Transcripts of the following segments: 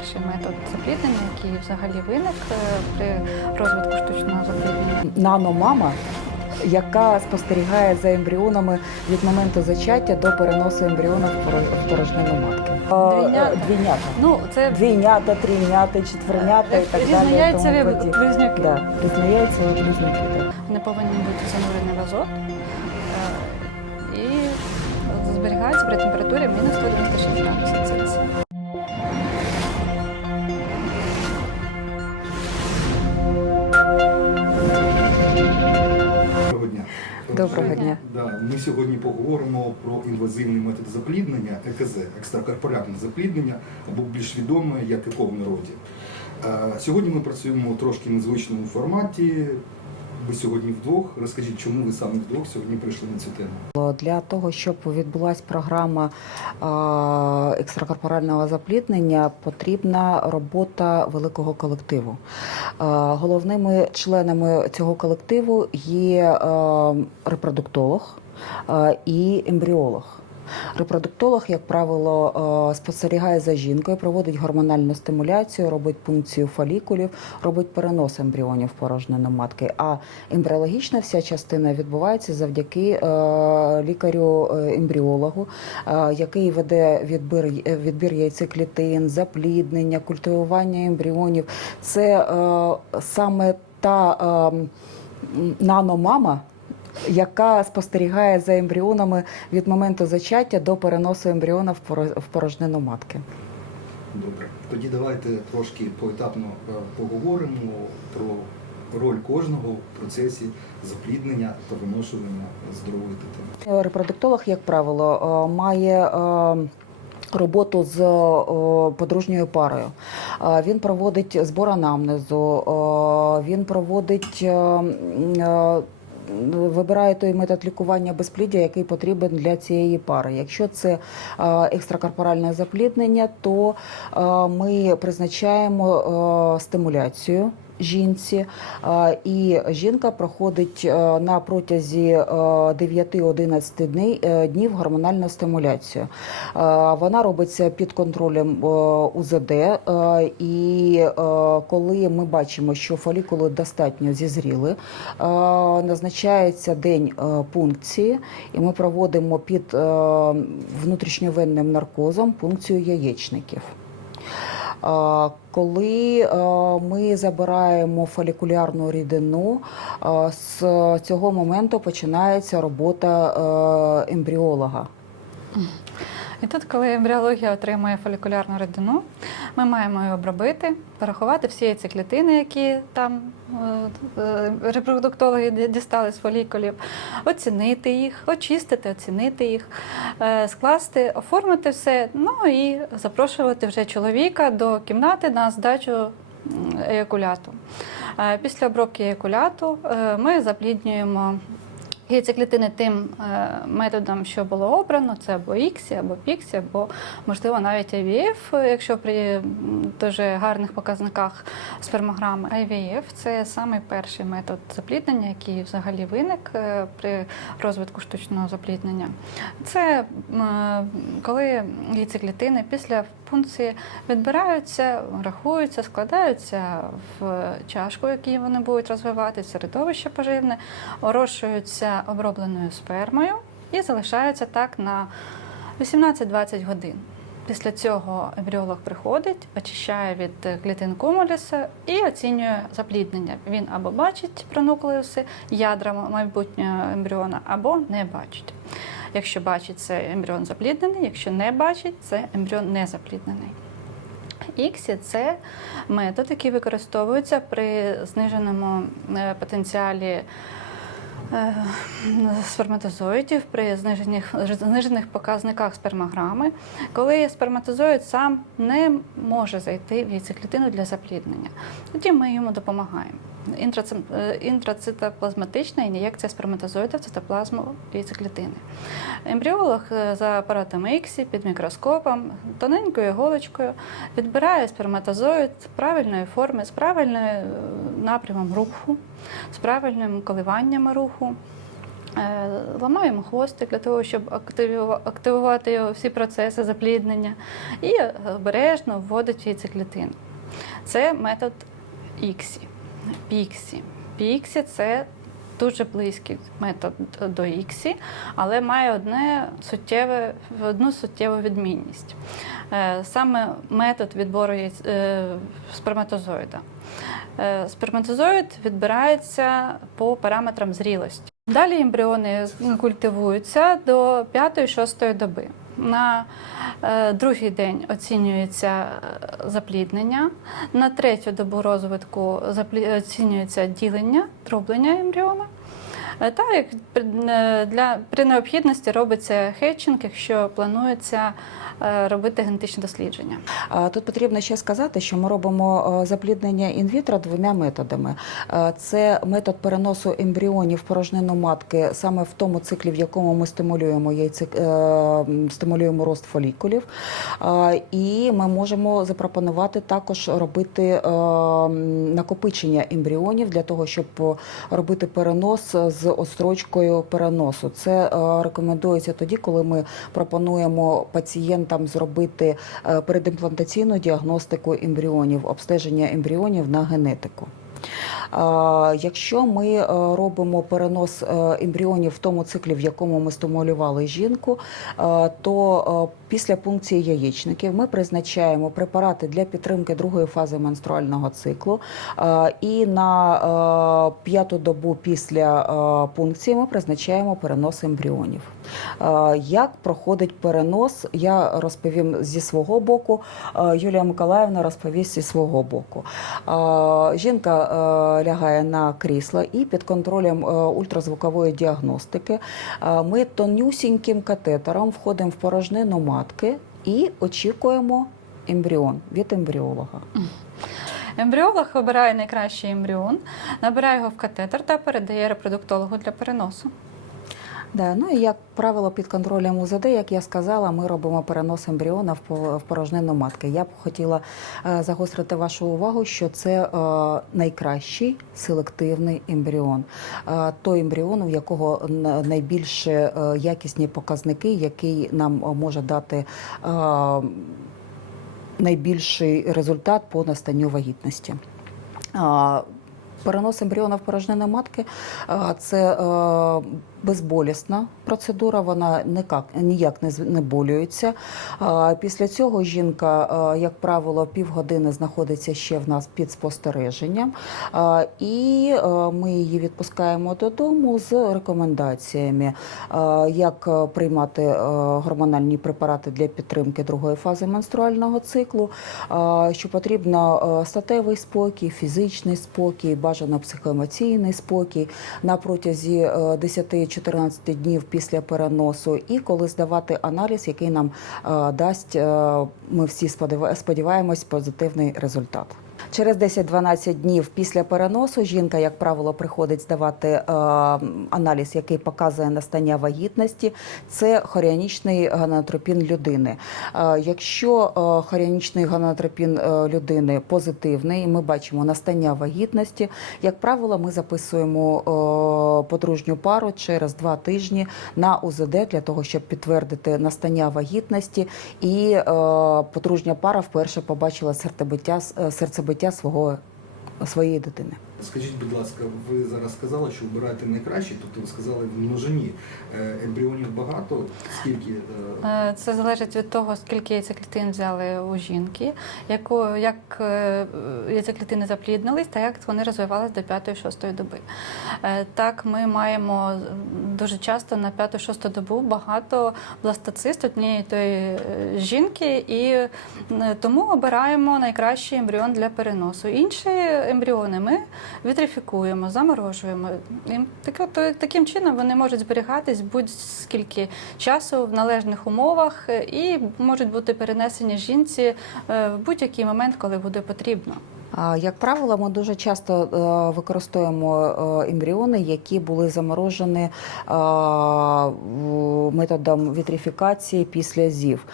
перший метод запліднення, який взагалі виник е, при розвитку штучного запліднення. наномама, яка спостерігає за ембріонами від моменту зачаття до переносу ембріона в поро- порожнину матки. Двійнята. Е, Двійнята. Ну, це Двійнята, трійнята, четвернята і так далі. різнояйцеві близнюки. Да, різнояйцеві близнюки. так. Не повинні бути занурені в азот е, і зберігаються при температурі мінус 196 градусів Цельсія. Доброго дня. Да, ми сьогодні поговоримо про інвазивний метод запліднення, ЕКЗ, екстракорпорятне запліднення, або більш відоме як ЕКО в народі. Е, Сьогодні ми працюємо трошки незвичному форматі. Ви сьогодні вдвох. Розкажіть, чому ви саме вдвох сьогодні прийшли на цю тему? Для того, щоб відбулася програма е, екстракорпорального запліднення, потрібна робота великого колективу. Е, Головними членами цього колективу є е, репродуктолог е, і ембріолог. Репродуктолог, як правило, е, спостерігає за жінкою, проводить гормональну стимуляцію, робить пункцію фолікулів, робить перенос ембріонів в порожнину матки. А ембріологічна вся частина відбувається завдяки е, лікарю-ембріологу, е, який веде відбір, відбір яйцеклітин, запліднення, культивування ембріонів. Це саме та е, наномама, яка спостерігає за ембріонами від моменту зачаття до переносу ембріона в поро- порожнину матки. Добре. Тоді давайте трошки поетапно е, поговоримо про роль кожного в процесі запліднення та виношування здорової дитини. Репродуктолог, як правило, е, має е, роботу з е, подружньою парою. Е, Він проводить збор анамнезу, е, він проводить. Вибирає той метод лікування безпліддя, який потрібен для цієї пари. Якщо це е, екстракорпоральне запліднення, то е, ми призначаємо е, стимуляцію жінці, е, і жінка проходить е, на протязі е, 9-11 днів, е, днів гормональну стимуляцію. Вона робиться під контролем УЗД, і коли ми бачимо, що фолікули достатньо зізріли, назначається день пункції, і ми проводимо під внутрішньовенним наркозом пункцію яєчників. Коли ми забираємо фолікулярну рідину, з цього моменту починається робота е, ембріолога. І тут, коли ембріологія отримує фолікулярну рідину, ми маємо її обробити, порахувати всі яйцеклітини, які там е, е, репродуктологи дістали з фолікулів, оцінити їх, очистити, оцінити їх, е, скласти, оформити все, ну і запрошувати вже чоловіка до кімнати на здачу еякуляту. Після обробки еякуляту е, ми запліднюємо Яйцеклітини тим е, методом, що було обрано, це або іксі, або піксі, або можливо навіть IVF, якщо при дуже гарних показниках спермограми. IVF – це самий перший метод запліднення, який взагалі виник е, при розвитку штучного запліднення. Це коли яйцеклітини після пункції відбираються, рахуються, складаються в чашку, в якій вони будуть розвивати, середовище поживне, орошуються обробленою спермою і залишаються так на 18-20 годин. Після цього ембріолог приходить, очищає від клітин кумуліса і оцінює запліднення. Він або бачить пронуклеуси, ядра майбутнього ембріона, або не бачить. Якщо бачить, це ембріон запліднений, якщо не бачить, це ембріон не запліднений. Іксі це метод, який використовується при зниженому е, потенціалі сперматозоїдів при знижених, знижених показниках спермограми, коли сперматозоїд сам не може зайти в яйцеклітину для запліднення. Тоді ми йому допомагаємо. Е, Інтрацитоплазматична ін'єкція сперматозоїда в цитоплазму яйцеклітини. Ембріолог е, за апаратом Іксі під мікроскопом, тоненькою іголочкою відбирає сперматозоїд правильної форми, з правильним е, напрямом руху, з правильним коливаннями руху. Ламаємо хвостик для того, щоб активувати його всі процеси запліднення і обережно вводить яйцеклітину. Це метод Іксі. Піксі. Піксі це дуже близький метод до Іксі, але має одне суттєве, одну суттєву відмінність. Е, Саме метод відбору е, сперматозоїда. Е, Сперматозоїд відбирається по параметрам зрілості. Далі ембріони культивуються до 5-6 доби. На е, другий день оцінюється е, запліднення, на третю добу розвитку оцінюється ділення, трублення ембріома. Е, Та як е, для, при необхідності робиться хетчинг, якщо планується е, робити генетичне дослідження. Тут потрібно ще сказати, що ми робимо е, запліднення інвітро двома методами. Це метод переносу ембріонів в порожнину матки саме в тому циклі, в якому ми стимулюємо яйце, е, стимулюємо рост фолікулів. І ми можемо запропонувати також робити накопичення ембріонів для того, щоб робити перенос з острочкою переносу. Це е, рекомендується тоді, коли ми пропонуємо пацієнтам зробити е, передімплантаційну діагностику ембріонів, обстеження ембріонів на генетику. А, Якщо ми е, робимо перенос е, ембріонів в тому циклі, в якому ми стимулювали жінку, е, то е, після пункції яєчників ми призначаємо препарати для підтримки другої фази менструального циклу. Е, І на е, п'яту добу після е, пункції ми призначаємо перенос ембріонів. Е, Як проходить перенос, я розповім зі свого боку. е, Юлія Миколаївна розповість зі свого боку. Е, Жінка е, лягає на крісло і під контролем е, ультразвукової діагностики е, ми тонюсіньким катетером входимо в порожнину матки і очікуємо ембріон від ембріолога. Ембріолог обирає найкращий ембріон, набирає його в катетер та передає репродуктологу для переносу. Да, ну і як правило, під контролем УЗД, як я сказала, ми робимо перенос ембріона в по- порожнину матки. Я б хотіла е, загострити вашу увагу, що це е, найкращий селективний ембріон. Е, той ембріон, у якого найбільше якісні показники, який нам може дати. Найбільший результат по настанню вагітності. Перенос ембріона в порожнину матки це безболісна процедура, вона ніяк, ніяк не знеболюється. Після цього жінка, як правило, півгодини знаходиться ще в нас під спостереженням, і ми її відпускаємо додому з рекомендаціями, як приймати гормональні препарати для підтримки другої фази менструального циклу, що потрібно статевий спокій, фізичний спокій, бажано психоемоційний спокій. На протязі е, 10 14 днів після переносу, і коли здавати аналіз, який нам е, дасть, е, ми всі сподіваємось позитивний результат. Через 10-12 днів після переносу жінка, як правило, приходить здавати е, аналіз, який показує настання вагітності. Це хоріанічний гонадотропін людини. Е, якщо е, хоріанічний гонадотропін е, людини позитивний, ми бачимо настання вагітності. Як правило, ми записуємо подружню пару через два тижні на УЗД для того, щоб підтвердити настання вагітності, і подружня пара вперше побачила серцебиття, е, серцебиття свого своєї дитини. Скажіть, будь ласка, ви зараз сказали, що обираєте найкраще, тобто ви сказали в множині. Е, Ембріонів багато, скільки е, Е, Це залежить від того, скільки яйцеклітин взяли у жінки, яку, як яйцеклітини запліднились та як вони розвивалися до 5-6 доби. Так, ми маємо дуже часто на 5-6 добу багато бластоцист однієї тої жінки, і тому обираємо найкращий ембріон для переносу. Інші ембріони ми вітрифікуємо, заморожуємо. І так, от, таким чином вони можуть зберігатись будь-скільки часу в належних умовах е, і можуть бути перенесені жінці е, в будь-який момент, коли буде потрібно. Як правило, ми дуже часто е, використовуємо е, ембріони, які були заморожені е, методом вітрифікації після ЗІВ.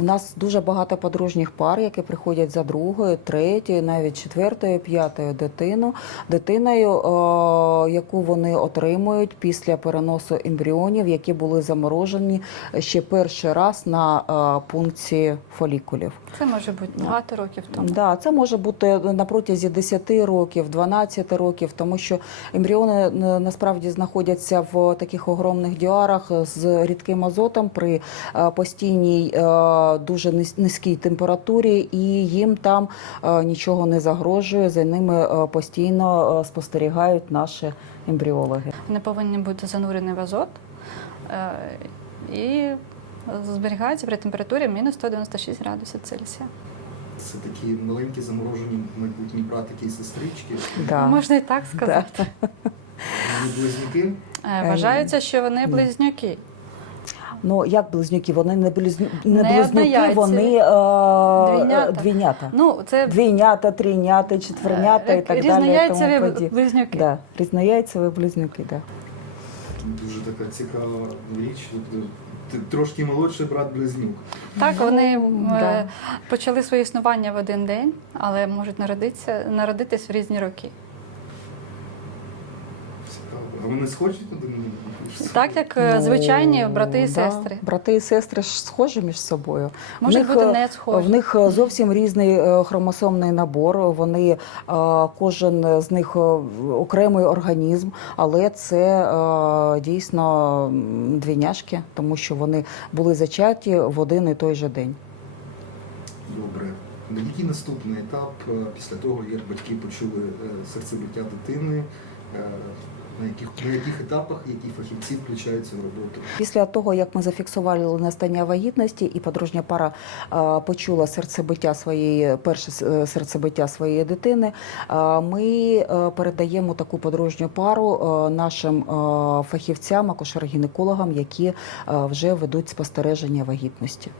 У нас дуже багато подружніх пар, які приходять за другою, третьою, навіть четвертою, п'ятою дитину, дитиною, е, яку вони отримують після переносу ембріонів, які були заморожені ще перший раз на е, пункції фолікулів. Це може бути багато років тому. Да, це може бути на протязі 10 років, 12 років, тому що ембріони е, насправді знаходяться в таких огромних діарах з рідким азотом при постійній дуже низькій температурі, і їм там е, нічого не загрожує. За ними е, постійно е, спостерігають наші ембріологи. Вони повинні бути занурені в азот і зберігаються при температурі мінус 196 градусів Цельсія. Це такі маленькі заморожені майбутні братики і сестрички. Да. Можна і так сказати. Вони близнюки. Вважається, що вони близнюки. Ну як близнюки? Вони не близню... не Не близнюки, вони е, Двійнята. двійнята. Ну, це Двійнята, трійнята, четвернята е, і так далі. і різнояйцеві близнюки. Да, різнояйцеві близнюки, да. Дуже така цікава річ. Ти Трошки молодший брат близнюк. Так, вони Ну, е, да. почали своє існування в один день, але можуть народитися, народитись в різні роки. Цікаво. А вони схожі один? Так як звичайні Ну, брати і да. сестри. Брати і сестри ж схожі між собою. В них, бути е, не схожі. В них зовсім різний е, хромосомний набор. Вони е, кожен з них е, окремий організм, але це дійсно двійняшки, тому що вони були зачаті в один і той же день. Добре. Який наступний етап після того, як батьки почули серцебиття дитини? Е, На яких, на яких етапах які фахівці включаються в роботу? Після того, як ми зафіксували настання вагітності, і подружня пара е, почула серцебиття своєї перше серцебиття своєї дитини, е, ми е, передаємо таку подружню пару е, нашим е, фахівцям, акушер-гінекологам, які е, вже ведуть спостереження вагітності.